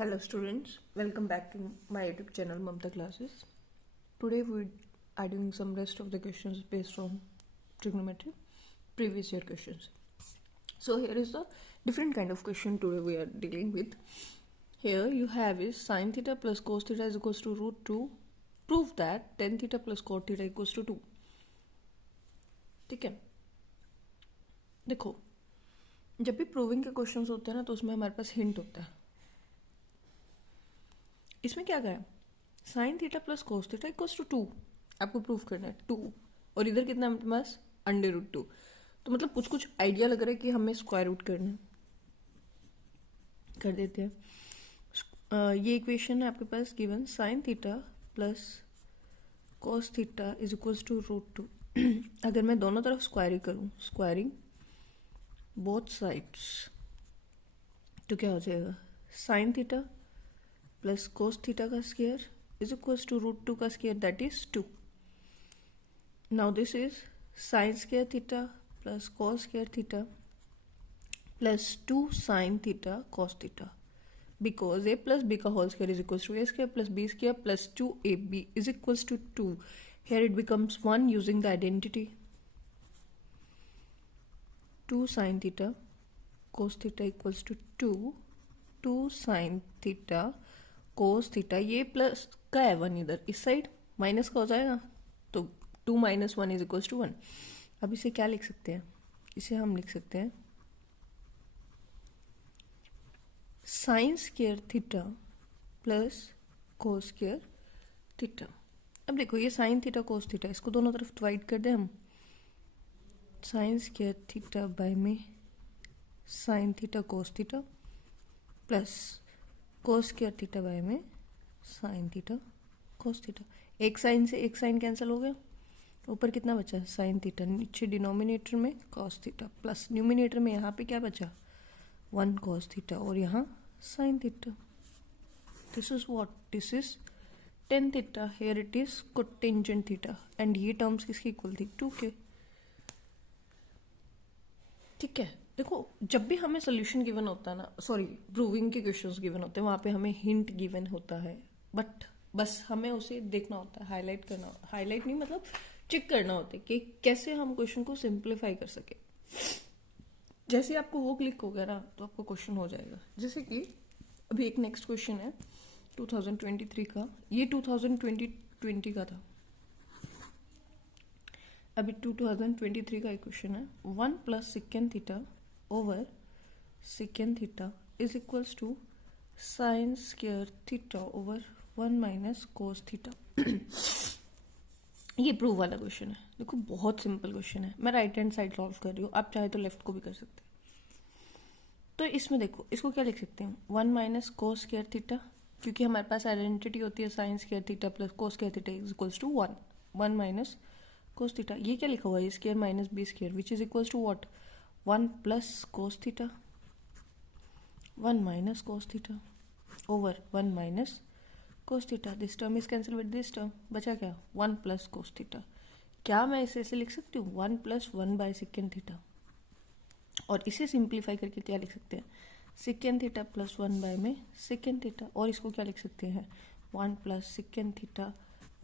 Hello students, welcome back to my YouTube channel Mamta Classes. Today we are doing some rest of the questions based on trigonometry, previous year questions. So here is the different kind of question today we are dealing with. Here you have is sin theta plus cos theta is equals to root 2. Prove that tan theta plus cot theta equals to 2. ठीक है, देखो जब भी proving के questions होते हैं ना तो उसमें हमारे पास हिंट होता है. इसमें क्या करें, sine theta plus cos theta equals to 2 आपको प्रूफ करना है 2 और इधर कितना है हमारे पास अंडर रूट 2. तो मतलब कुछ कुछ आइडिया लग रहा है कि हमें स्क्वायर रूट करना है, कर देते हैं. ये इक्वेशन है आपके पास given sine theta plus cos theta is equals to root 2. अगर मैं दोनों तरफ स्क्वायरिंग करूं, स्क्वायरिंग बोथ साइड्स, तो क्या हो जाएगा sine theta plus cos theta का square is equals to root 2 का square that is 2. Now this is sine square theta plus cos square theta plus 2 sine theta cos theta because a plus b का whole square is equals to a square plus b square plus 2ab is equals to 2. Here it becomes 1 using the identity 2 sin theta cos theta equals to 2 sin theta cos theta. ये plus का है 1 इधर, इस side minus का हो जाएगा तो 2 minus 1 is equals to 1. अब इसे क्या लिख सकते हैं, इसे हम लिख सकते हैं sign square theta plus cos square theta. अब देखो ये साइन थीटा कोस थीटा, इसको दोनों तरफ डिवाइड कर दें हम, साइन स्क्वायर थीटा बाय में sine theta cos theta plus cos square theta by में साइन थीटा कोस थीटा. एक साइन से एक साइन कैंसिल हो गया, ऊपर कितना बचा साइन थीटा, नीचे डिनोमिनेटर में कॉस थीटा प्लस न्यूमिनेटर में यहाँ पे क्या बचा 1 कॉस थीटा और यहाँ sine theta. This is what, this is tan theta, here it is cotangent theta and ये टर्म्स किसकी इक्वल थी 2 के. ठीक है, देखो जब भी हमें सोल्यूशन गिवन होता है ना, सॉरी प्रूविंग के क्वेश्चंस गिवन होते हैं वहां पे हमें हिंट गिवन होता है, बट बस हमें उसे देखना होता है, हाईलाइट करना, हाईलाइट नहीं मतलब चेक करना होता है कि कैसे हम क्वेश्चन को सिंप्लीफाई कर सके. जैसे आपको वो क्लिक हो गया ना तो आपको क्वेश्चन हो जाएगा. जैसे कि अभी एक नेक्स्ट क्वेश्चन है 2023 का, ये 2020 का था, अभी 2023 का एक क्वेश्चन है 1 plus secant theta over secant theta is equals to sine square theta over 1 minus cos theta. ये प्रूव वाला क्वेश्चन है. देखो बहुत सिंपल क्वेश्चन है, मैं राइट हैंड साइड सॉल्व कर रही हूँ, आप चाहे तो लेफ्ट को भी कर सकते हैं. तो इसमें देखो इसको क्या लिख सकते हैं 1 माइनस कोस स्क्वायर थीटा, क्योंकि हमारे पास आइडेंटिटी होती है sine square theta plus cos square theta is equals to 1 minus cos theta. ये क्या लिखा हुआ है square minus B square which is equals to what 1 plus cos theta 1 minus cos theta over 1 minus cos theta. This term is cancel with this term, बचा क्या 1 plus cos theta. क्या मैं इसे ऐसे लिख सकती हूँ 1 प्लस 1 बाय सिकेंड थीटा, और इसे सिंप्लीफाई करके क्या लिख सकते हैं सिकेंड थीटा प्लस 1 बाय में सिकेंड थीटा, और इसको क्या लिख सकते हैं 1 plus secant theta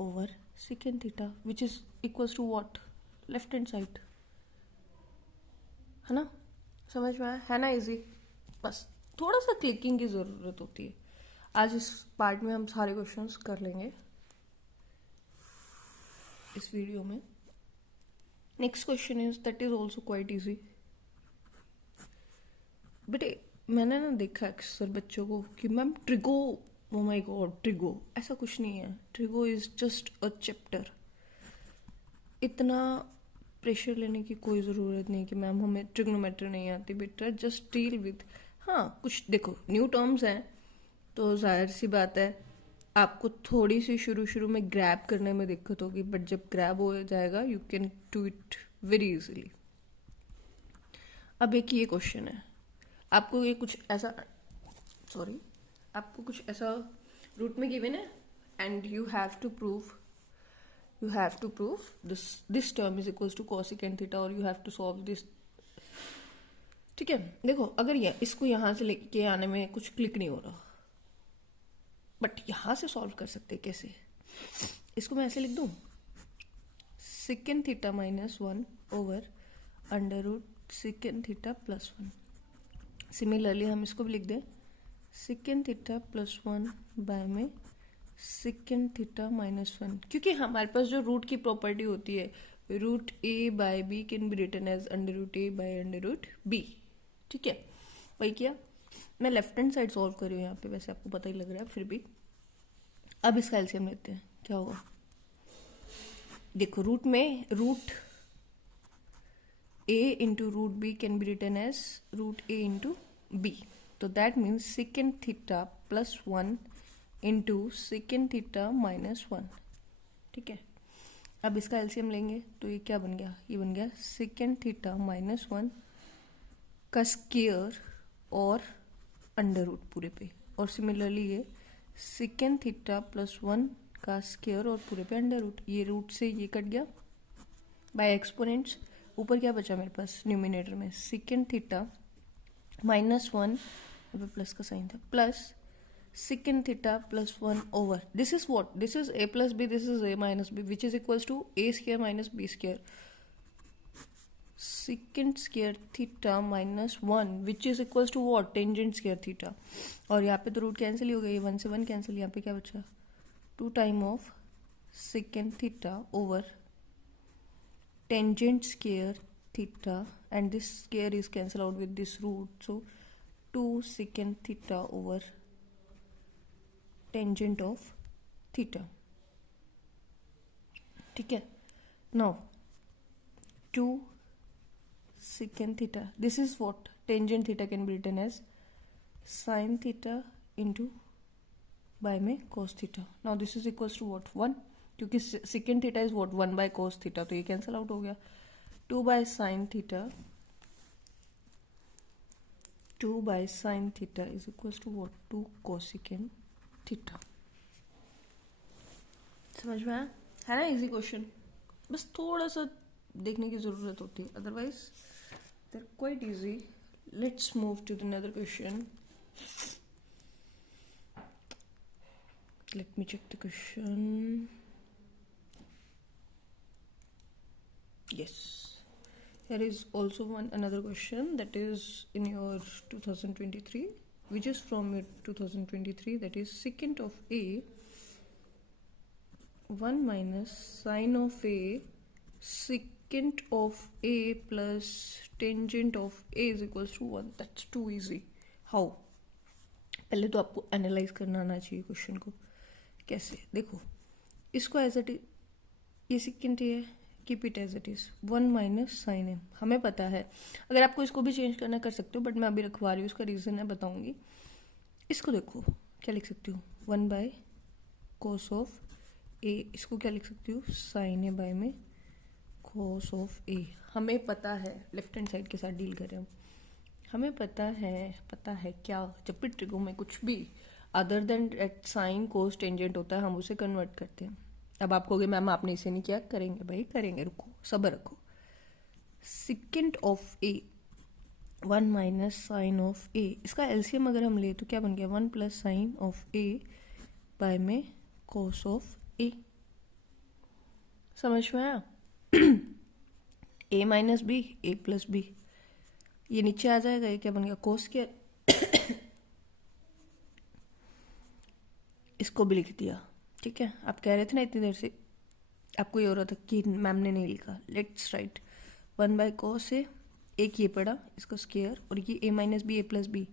over secant theta which is equals to what left hand side. है ना, समझ में आया है ना, इजी. बस थोड़ा सा क्लिकिंग की ज़रूरत होती है. आज इस पार्ट में हम सारे क्वेश्चंस कर लेंगे इस वीडियो में. Next question is that is also quite easy. बेटे मैंने ना देखा अक्सर बच्चों को कि ma'am trigo, oh my God trigo, ऐसा कुछ नहीं है. Trigo is just a chapter. इतना प्रेशर लेने की कोई ज़रूरत नहीं कि मैम हमें ट्रिग्नोमेट्री नहीं आती. बेटा जस्ट डील विद, हाँ कुछ देखो न्यू टर्म्स हैं तो जाहिर सी बात है आपको थोड़ी सी शुरू में ग्रैब करने में दिक्कत होगी, बट जब ग्रैब हो जाएगा you can do it very easily. अब एक ये क्वेश्चन है, आपको ये कुछ ऐसा, सॉरी आपको कुछ ऐसा रूट में गिवन है and you have to prove this term is equals to cosecant theta और you have to solve this. ठीक है, देखो अगर ये इसको यहाँ से लेके आने में कुछ क्लिक नहीं हो रहा बट यहाँ से सॉल्व कर सकते हैं कैसे, इसको मैं ऐसे लिख दूँ, secant theta minus 1 over under root secant theta plus 1। Similarly हम इसको भी लिख दें, सेकेंड थीटा प्लस 1 बाय में सेकेंड थीटा माइनस 1, क्योंकि हमारे पास जो रूट की प्रॉपर्टी होती है, root A by B can be written as under root A by under root B. ठीक है, वही किया। मैं लेफ्ट हैंड साइड सॉल्व कर रही हूँ यहाँ पे, वैसे आपको पता ही लग रहा है फिर भी। अब इसका एलसीएम लेते हैं, क्या होगा, देखो रूट में root a into root B can be written as root a into B, तो that means secant theta plus 1 into secant theta minus 1। ठीक है, अब इसका एलसीएम लेंगे तो ये क्या बन गया, ये बन गया सेकेंड थीटा माइनस 1 का स्क्वायर और अंडर रूट पूरे पे, और सिमिलरली ये सेकेंड थीटा प्लस 1 का स्क्वायर और पूरे पे अंडर रूट, ये रूट से ये कट गया बाय एक्सपोनेंट्स। ऊपर क्या बचा मेरे पास न्यूमिनेटर में, सेकेंड थीटा माइनस 1, अभी प्लस का साइन था, plus secant theta plus 1 over, this is what, this is a plus b, this is a minus b, which is equals to a square minus b square, secant square theta minus 1 which is equals to what, tangent square theta। और यहाँ पे तो root cancel ही हो गई, 1 से 1 cancel, यहाँ पे क्या बचा 2 time of secant theta over tangent square theta, and this square is cancel out with this root, so 2 secant theta over tangent of theta. ठीक है, now 2 secant theta, this is what, tangent theta can be written as sin theta into by में cos theta। now this is equals to what, 1, क्योंकि secant theta is what, 1 by cos theta, तो ये cancel out हो गया, 2 by sin theta, 2 by sin theta is equals to what, 2 cosecant theta. समझ में आया, है ना इजी क्वेश्चन, बस थोड़ा सा देखने की जरूरत होती है, otherwise they are quite easy. Let's move to the another question, let me check the question. yes, here is also another question that is in your 2023, which is from your 2023, that is secant of a 1 minus sine of a secant of a plus tangent of a is equals to 1। that's too easy। how, पहले तो आपको analyse करना आना चाहिए question को। कैसे, देखो इसको एज इट, ये secant है, keep it as it is, 1 minus sine M, हमें पता है। अगर आपको इसको भी चेंज करना कर सकते हो, बट मैं अभी रखवा रही हूँ, उसका रीज़न है बताऊंगी। इसको देखो क्या लिख सकती हूँ, 1 बाय कोस ऑफ ए, इसको क्या लिख सकती हूँ, साइन ए बाय में कोस ऑफ ए। हमें पता है, लेफ्ट हैंड साइड के साथ डील करें हम, हमें पता है क्या, जब भी ट्रिगो में कुछ भी other than at sine cos tangent होता है, हम उसे कन्वर्ट करते हैं। अब आप कहोगे मैम आपने इसे नहीं किया, करेंगे भाई करेंगे, रुको सब्र रखो। Secant of A 1 minus sine of A, इसका एलसीएम अगर हम ले तो क्या बन गया, 1 plus sine of A by में कोस ऑफ ए। समझ में आया, A minus B, A plus B, ये नीचे आ जाएगा, ये क्या बन गया, कोस स्क्वायर। इसको भी लिख दिया। ठीक है, आप कह रहे थे ना इतनी देर से, आपको ये हो रहा था कि मैम ने नहीं लिखा, let's write 1 by cos A, एक ये पड़ा इसका स्क्वायर, और ये A minus B, A plus B,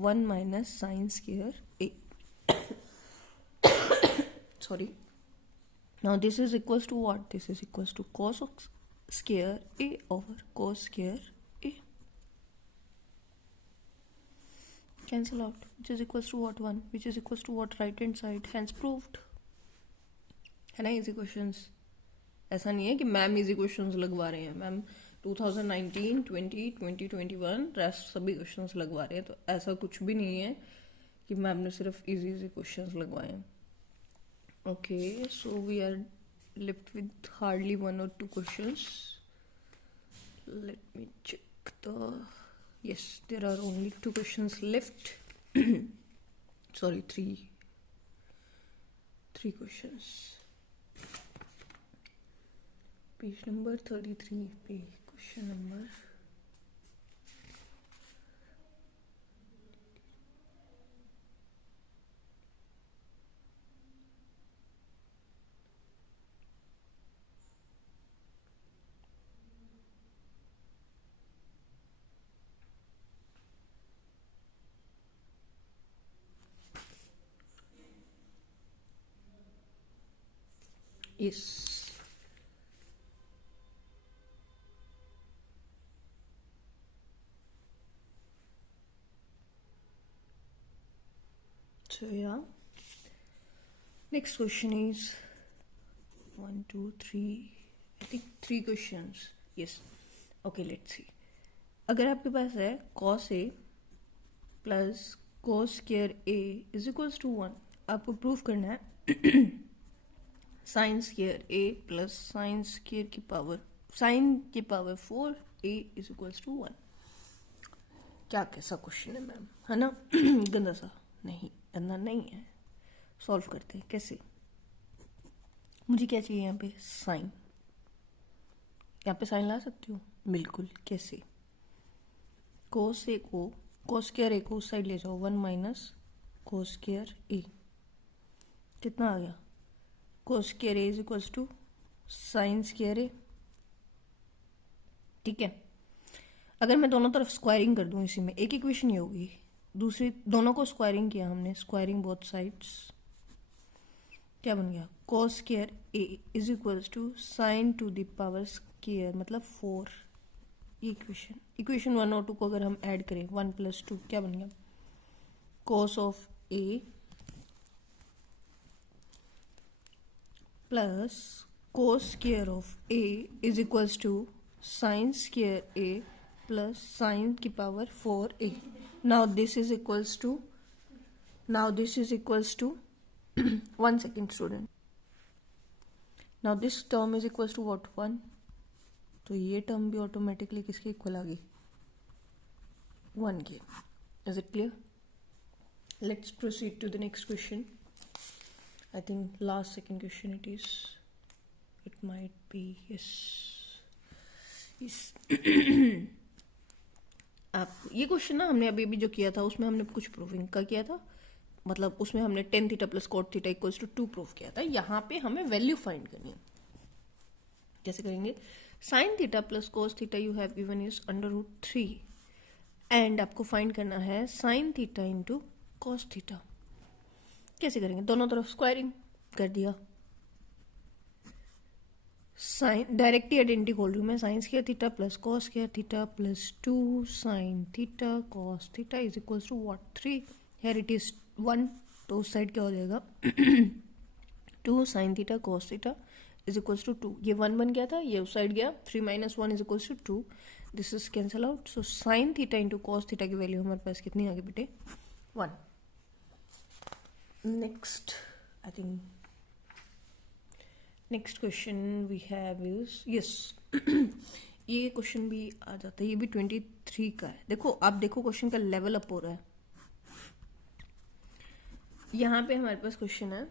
1 minus sine square A. Sorry, now this is equals to what, this is equals to cos of square A over cos square A, cancel out, which is equals to what, 1, which is equals to what, right hand side, hence proved। है ना easy questions, ऐसा नहीं है कि ma'am easy questions लगवा रहे हैं, ma'am 2019, 20, 2021 rest सभी क्वेश्चंस लगवा रहे हैं, तो ऐसा कुछ भी नहीं है कि मैम ने सिर्फ इजी क्वेश्चंस लगवाए हैं। Okay, so we are left with hardly 1 or 2 questions, let me check the, yes, there are only 2 questions left। sorry, 3, 3 questions. Page number 33 पे question number yes. So yeah, next question is 1, 2, 3. I think 3 questions. Yes. Okay, let's see. अगर आपके पास है cos a प्लस cos square a is equals to 1, आपको proof करना है sine square a plus sine square की power 4 a is equals to 1. क्या कैसा क्वेश्चन है मैम, है ना? गंदा सा नहीं, गंदा नहीं है. सॉल्व करते हैं. कैसे? मुझे क्या चाहिए यहाँ पे? साइन. यहाँ पे साइन ला सकती हूँ बिल्कुल. कैसे? कोस ए को कोस स्क्वायर ए को उस साइड ले जाओ, 1 माइनस कोस स्क्वायर ए. कितना आ गया? Cos square A is equals to sine square A. ठीक है. अगर मैं दोनों तरफ स्क्वायरिंग कर दूं इसी में, एक इक्वेशन ये होगी. दूसरी दोनों को स्क्वायरिंग किया हमने, स्क्वायरिंग बोथ साइड्स. क्या बन गया? Cos square A is equals to sine to the power square, मतलब 4. इक्वेशन 1 और 2 को अगर हम ऐड करें, 1 प्लस 2 क्या बन गया? Cos of A plus cos square of A is equals to sine square A plus sine की power 4a. Now this is equals to 1 second student. Now this term is equals to what? 1. तो ये term भी automatically किसके equal आ गई? 1 के. Is it clear? Let's proceed to the next question. I think last second question it is. It might be yes. आप ये question ना हमने अभी जो किया था उसमें हमने कुछ प्रूविंग का किया था. मतलब उसमें हमने tan theta plus cot theta equals to 2 prove किया था. यहाँ पे हमें वैल्यू फाइंड करनी है. कैसे करेंगे? Sign theta plus cos theta you have given is √3 and आपको फाइंड करना है sign theta into cos theta. कैसे करेंगे? दोनों तरफ स्क्वायरिंग कर दिया. साइन डायरेक्टली आइडेंटिटी खोल रही हूँ मैं. Sine square theta plus cos square theta plus 2 sine theta cos theta is equals to what? 3. Here it is 1, तो उस साइड क्या हो जाएगा? 2 sine theta cos theta is equals to 2. ये 1 बन गया था, ये उस साइड गया. 3 minus 1 is equals to 2. This is cancel out. So sine theta into cos theta की वैल्यू हमारे पास कितनी आ गई बेटे? 1. Next, I think next question we have is yes. ये क्वेश्चन भी आ जाता है. ये भी 23 का है. देखो आप देखो क्वेश्चन का लेवल अप हो रहा है. यहाँ पे हमारे पास क्वेश्चन है,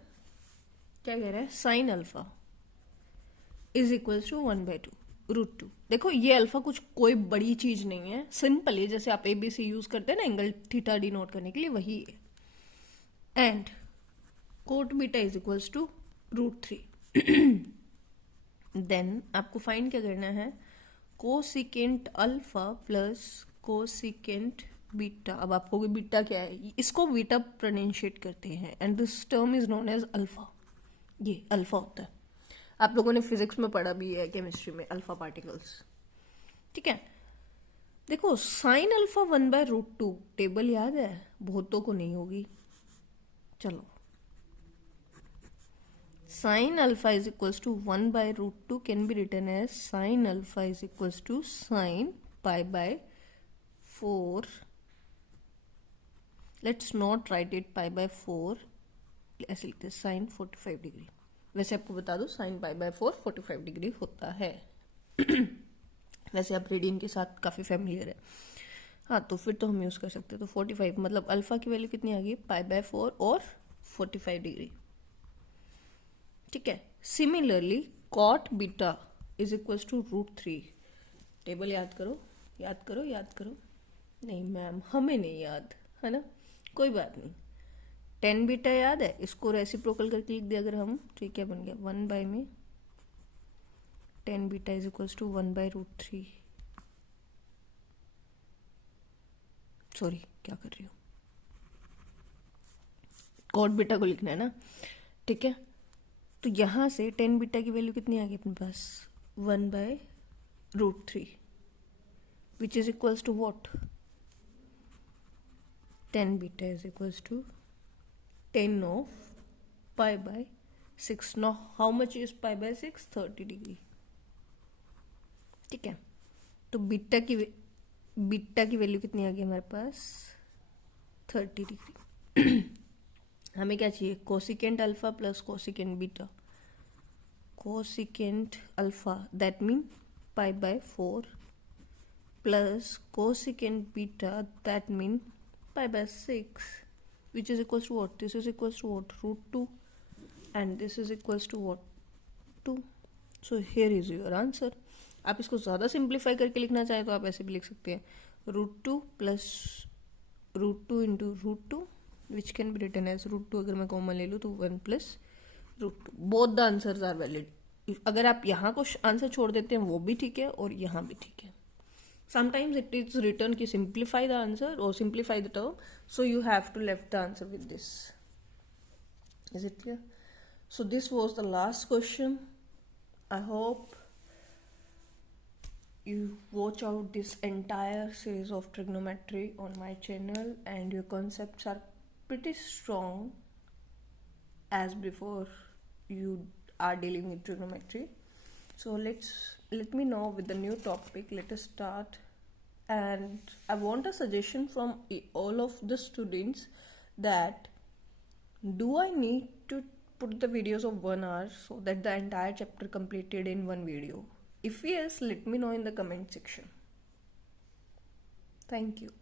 क्या कह रहा है? Sine alpha is equals to 1/2 √2. देखो ये अल्फा कुछ कोई बड़ी चीज नहीं है, सिंपल है. जैसे आप ABC यूज करते हैं ना एंगल थीटा डिनोट करने के लिए, वही है. And cot beta is equals to √3. Then आपको फाइंड क्या करना है? Cosecant alpha plus cosecant beta. अब आपको बीटा क्या है? इसको बीटा प्रोनाउंशिएट करते हैं and this term is known as alpha. ये अल्फा होता है. आप लोगों ने फिजिक्स में पढ़ा भी है, केमिस्ट्री में, अल्फा पार्टिकल्स. ठीक है. देखो साइन अल्फा 1/√2 टेबल याद है? बहुतों को नहीं होगी. चलो, sin alpha is equals to 1/√2 can be written as sin alpha is equals to sin pi/4. Let's not write it pi/4. ऐसे लिखते हैं sin 45 डिग्री. वैसे आपको बता दो sin pi/4 45 डिग्री होता है. वैसे आप रेडियन के साथ काफ़ी फैमिलियर है. हाँ, तो फिर तो हम यूज़ कर सकते हैं. तो 45 मतलब अल्फा की वैल्यू कितनी आ गई? pi/4 और 45 डिग्री. ठीक है। Similarly cot beta is equals to √3। Table याद करो याद करो याद करो। नहीं मैम हमें नहीं याद है ना, कोई बात नहीं। 10 बीटा याद है, इसको रेसिप्रोकल करके लिख दिया अगर हम, तो क्या बन गया 1 बाय में 10 beta is equals to 1 by √3। Sorry क्या कर रही हूँ, कॉट बीटा को लिखना है ना, ठीक है। तो यहाँ से 10 बीटा की वैल्यू कितनी आ गई अपने पास 1 by √3 which is equals to what 10 beta is equals to 10 of pi by 6। now how much is pi by 6? 30 degree. ठीक है, तो बीटा की वैल्यू कितनी आ गई हमारे पास 30 डिग्री। हमें क्या चाहिए cosecant alpha plus cosecant beta. Cosecant alpha that mean pi by 4 plus cosecant beta that mean pi by 6 which is equals to what? This is equals to what? √2 and this is equals to what? 2। so here is your answer। आप इसको ज़्यादा simplify करके लिखना चाहे तो आप ऐसे भी लिख सकते हैं √2 plus √2 into √2 which can be written as √2। अगर मैं कॉमन ले लूँ तो 1 plus √2। Both the answers are valid. अगर आप यहाँ को आंसर छोड़ देते हैं वो भी ठीक है और यहाँ भी ठीक है। Sometimes it is written ki simplify the answer or simplify the term, so you have to left the answer with this। Is it clear? So this was the last question। I hope you watch out this entire series of trigonometry on my channel and your concepts are pretty strong as before you are dealing with trigonometry। so let me know with the new topic। let us start, and I want a suggestion from all of the students that do I need to put the videos of 1 hour so that the entire chapter completed in one video? If yes, let me know in the comment section। Thank you।